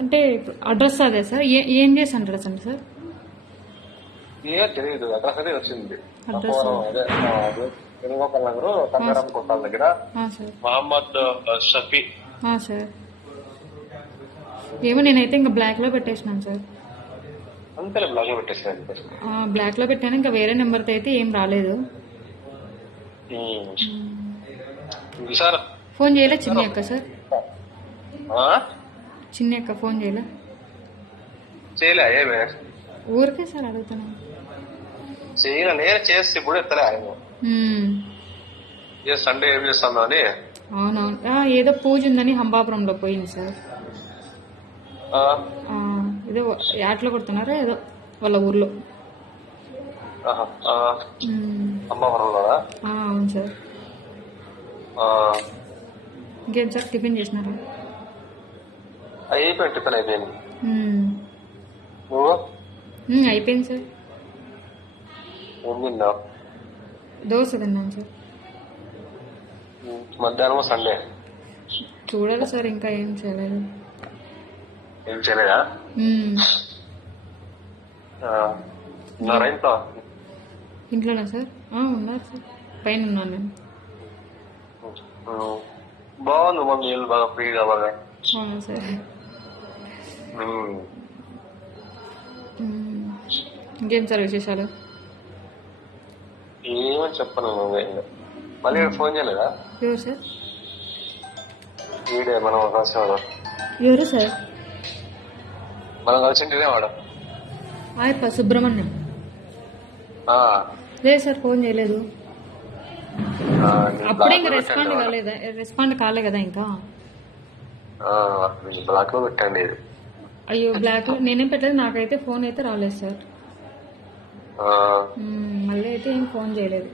అంటే అడ్రస్ అదే సార్, ఏం చేసి అడ్రస్ అండి సార్? ఏమో తెలియదు, అడ్రస్ అదే వచ్చింది. అడ్రస్ వేణుగోపాల్ నగర్ కంగారం కొట్టాల దగ్గర సార్. మహమ్మద్ షఫీ. సార్ ఏమో నేనైతే ఇంకా బ్లాక్ లో పెట్టేసినాను సార్. అంతే బ్లాక్ లో పెట్టేసాను. బ్లాక్ లో పెట్టాను, ఇంకా వేరే నెంబర్తో అయితే ఏం రాలేదు. సార్ ఫోన్ చేయలే చిన్ని అక్క సార్? చిన్ని అక్క ఫోన్ చేయలే? చేయలే ఏమే ఊరికే సార్ అడుగుతున్నాను. చేయలే, నేను చేస్తే ఇప్పుడు ఎత్తలే ఆయన. సండే ఏం చేస్తాను అని. అవునవును, ఏదో పూజ ఉందని హంబాపురంలో పోయింది సార్. ఏదో యాట్లో కొడుతున్నారా ఏదో వాళ్ళ ఊర్లో. హంబాపురంలో? అవును సార్. ఇంకేం సార్, టిఫిన్ చేసినారా? అయిపోయింది, టిఫిన్ అయిపోయింది. అయిపోయింది సార్. ఏం తిన్నావు? దోశ తిన్నాను సార్. మధ్యాహ్నం సండే చూడాలి సార్, ఇంకా ఏం చేయలేదు. ఏం చేయలేదా? ఉన్నారా ఇంట్లో? ఇంట్లోనా సార్? ఉన్నారు సార్, పైన ఉన్నాను నేను. బాగుంది మమ్మీ, బాగా ఫ్రీగా బాగా. అవునా సార్. ఇంకేం సార్ విశేషాలు? ఏమని చెప్పను. మళ్ళీ ఫోన్ చేయలేదా? ఎవరు సార్? వీడే మనం కలిసేవాడు. ఎవరు సార్? మనం కలిసింటేనే వాడు. ఆయప్ప సుబ్రహ్మణ్యం. లేదు సార్, ఫోన్ చేయలేదు. అప్పుడే ఇంకా రెస్పాండ్ కాలే కదా ఇంకా. బ్లాక్ లో పెట్టండి. అయ్యో బ్లాక్ లో నేనేం పెట్టలేదు, నాకైతే ఫోన్ అయితే రాలేదు సార్. మళ్ళీ అయితే ఏం ఫోన్ చేయలేదు.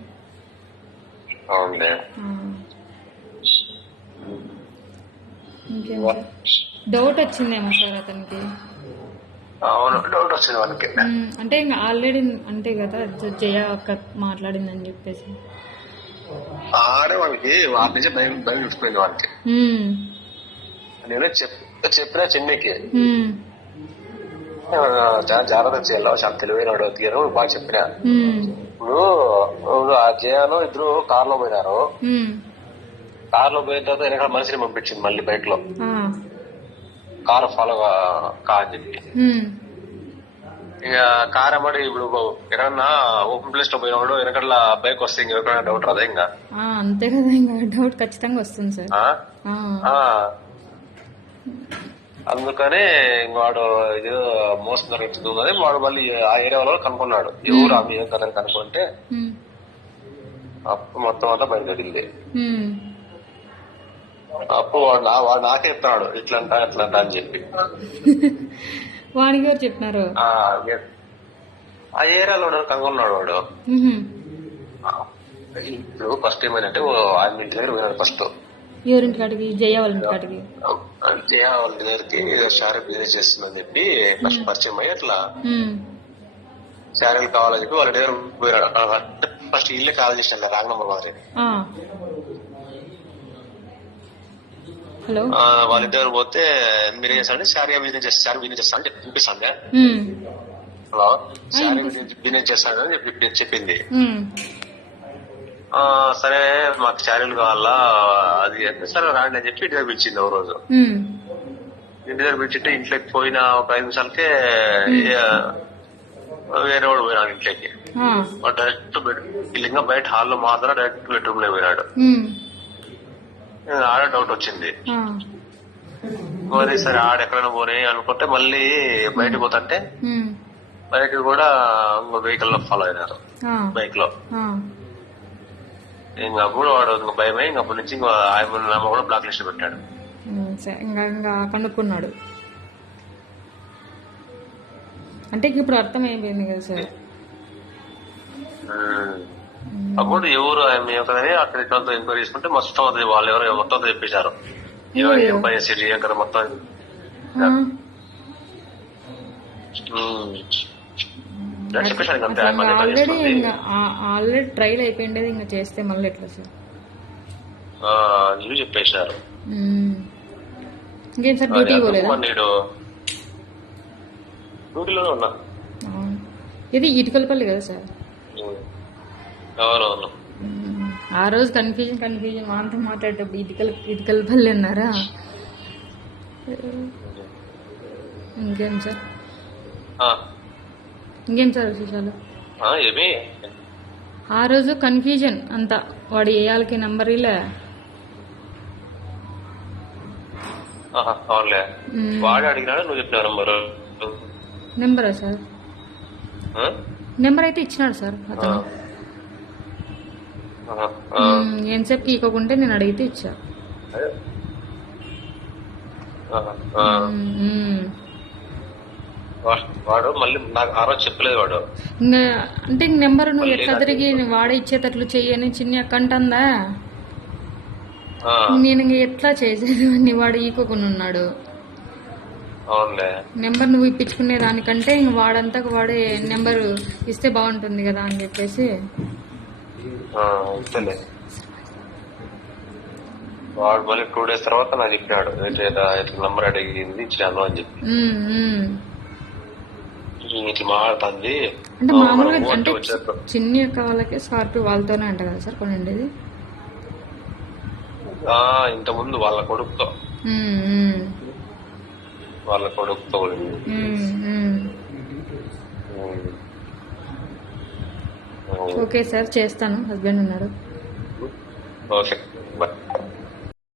ఇంకేం సార్, డౌట్ వచ్చిందేమో సార్ అతనికి. అవును, డౌట్ వచ్చింది వాళ్ళకి. అంటే ఇంకా ఆల్రెడీ అంటే కదా జయ అక్క మాట్లాడిందని చెప్పేసి ఆడే వాళ్ళకి వాళ్ళ నుంచి భయం చూసిపోయింది వాళ్ళకి. నేనే చెప్పినా చెన్నైకి జాగ్రత్త చేయాలి, చాలా తెలివైనడు తీరు బాగా చెప్పినా. ఇప్పుడు ఆ జయాను ఇద్దరు కార్ లో పోయినారు. కార్ లో పోయిన తర్వాత వెనకాల మనిషిని పంపించింది మళ్ళీ బైక్ లో, కారు ఫాలో కా అని చెప్పి. ఇక కార్ అమ్మడి ఇప్పుడు ఎక్కడన్నా ఓపెన్ ప్లేస్ లో పోయినప్పుడు వెనకాల బైక్ వస్తే ఇంకా ఎక్కడైనా డౌట్ రాదా? ఇంకా అంతే కదా, ఇంకా డౌట్ ఖచ్చితంగా వస్తుంది సార్. అందుకనే వాడు ఇది మోసం జరుగుతుంది. వాడు మళ్ళీ ఆ ఏరియా వాళ్ళు కనుక్కున్నాడు, ఎవరు ఆమె ఏం కదని కనుక్కుంటే అప్పుడు మొత్తం అంతా బయటపడింది. అప్పుడు వాడు నాకే చెప్తున్నాడు ఇట్లంట ఎట్లంట అని చెప్పి. వాడికి ఎవరు చెప్పినారు? ఆ ఏరియాలో కనుక్కున్నాడు వాడు. ఇప్పుడు ఫస్ట్ ఏమైందంటే ఆయన ఇంటి దగ్గర పోయినాడు. ఫస్ట్ ఎవరింటి కాడికి? జయ వాళ్ళ ఇంటి కాడికి. జయ వాళ్ళ దగ్గరికి ఏదో శారీ బిజినెస్ చేస్తుందని చెప్పి ఫస్ట్ పరిచయం అయ్యి అట్లా శారీలు కావాలని చెప్పి వాళ్ళ దగ్గర పోయినాడు. ఫస్ట్ ఇల్లే కాల్ చేసిన రాంగమ్మ మాదిరి. వాళ్ళిద్దరు పోతే మీరు చేస్తారంటే శారీ బిజినెస్ చేస్తా, శారీ బిజినెస్ చేస్తా అని వినిపిస్తాను. హలో, శారీ బిజినెస్ చేస్తాడు అని చెప్పింది. సరే మాకు శారీలు కావాలా అది అంటే సరే రాండి అని చెప్పి ఇంటి దగ్గర పిలిచింది. ఒక రోజు ఇంటి దగ్గర పిలిచింటే ఇంట్లోకి పోయిన ఒక 5 నిమిషాలకే వేరే వాడు పోయినాడు ఇంట్లోకి. డైరెక్ట్ ఇంకా బయట హాల్లో మాత్రం డైరెక్ట్ బెడ్రూమ్ లో పోయినాడు. ఆడ డౌట్ వచ్చింది. మరి సరే ఆడెక్కడైనా పోనీ అనుకుంటే మళ్ళీ బయటకు పోతుంటే బయటకు కూడా ఇంకో వెహికల్ లో ఫాలో అయినారు బైక్ లో. ఇంకా అప్పుడు వాడు ఇంకా భయమే, ఇంకా అప్పటి నుంచి ఆయన కూడా బ్లాక్ లిస్ట్ పెట్టాడు. ఇంకా కనుక్కున్నాడు అంటే ఇప్పుడు అర్థం అయిపోయింది కదా సార్. అప్పుడు ఎవరు ఆమె అక్కడ ఎంక్వైరీ చేసుకుంటే మొత్తం అది వాళ్ళు ఎవరో మొత్తం చెప్పేశారు. ఎంపై సిటీ అక్కడ మొత్తం ఆల్రెడీ ట్రైల్ అయిపోయింది. ఇంకా చేస్తే మళ్ళీ ఎట్లా సార్? చెప్పేశారు. ఇంకేం సార్, డ్యూటీ పోలేదా? డ్యూటీలోనే ఉన్నా. అవును. ఇది ఇటుకలపల్లి కదా సార్? అవునవును. ఆ రోజు కన్ఫ్యూజన్ వాళ్ళతో మాట్లాడేటప్పుడు ఇటుకలపల్లి అన్నారా? ఇంకేం సార్? ఇంకేం సార్ విశేషాలు? ఏమి ఆ రోజు కన్ఫ్యూజన్ అంతా, వాడు వేయాలకి నంబర్ ఇలా. అవునులే, వాడు అడిగినాడు, నువ్వు చెప్పిన నెంబరా సార్? నెంబర్ అయితే ఇచ్చినాడు సార్ అతను. ఎంతసేపు తీయకుంటే నేను అడిగితే ఇచ్చా. వాడు మళ్ళీ నాకు ఆ రోజు చెప్పలేదు వాడు. అంటే నెంబర్ నువ్వు ఎట్లా తిరిగి వాడే ఇచ్చేటట్లు చెయ్యని చిన్ని అక్క అంటుందా. నేను ఎట్లా చేసేది అని వాడు ఈకోకుండా ఉన్నాడు. నెంబర్ నువ్వు ఇప్పించుకునే దానికంటే ఇంక వాడంతా వాడే నెంబర్ ఇస్తే బాగుంటుంది కదా అని చెప్పేసి వాడు మళ్ళీ 2 days తర్వాత నాకు చెప్పినాడు, నంబర్ అడిగింది ఇచ్చాను అని చెప్పి. ఇట్లా మాట్లాడుతుంది అంటే మామూలుగా, అంటే చిన్ని అక్క వాళ్ళకి స్కార్పియో వాళ్ళతోనే అంట కదా సార్ కొనండి. ఇంత ముందు వాళ్ళ కొడుకుతో ఓకే సార్, చేస్తాను. హస్బెండ్ ఉన్నాడు. Okay, bye.